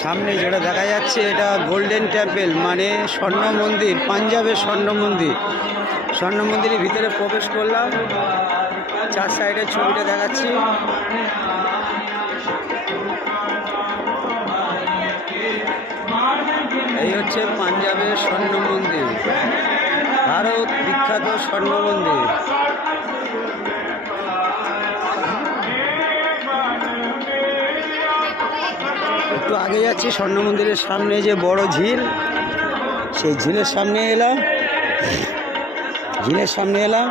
সামনে যেটা দেখা যাচ্ছে এটা গোল্ডেন টেম্পল, মানে স্বর্ণ মন্দির, পাঞ্জাবের স্বর্ণ মন্দির। স্বর্ণ মন্দিরের ভিতরে প্রবেশ করলাম, চার সাইডের ছবিটা দেখাচ্ছি। এই হচ্ছে পাঞ্জাবের স্বর্ণ মন্দির, ভারত বিখ্যাত স্বর্ণ মন্দির। একটু আগে যাচ্ছি, স্বর্ণ মন্দিরের সামনে যে বড় ঝিল, সেই ঝিলের সামনে এলাম। ঝিলের সামনে এলাম।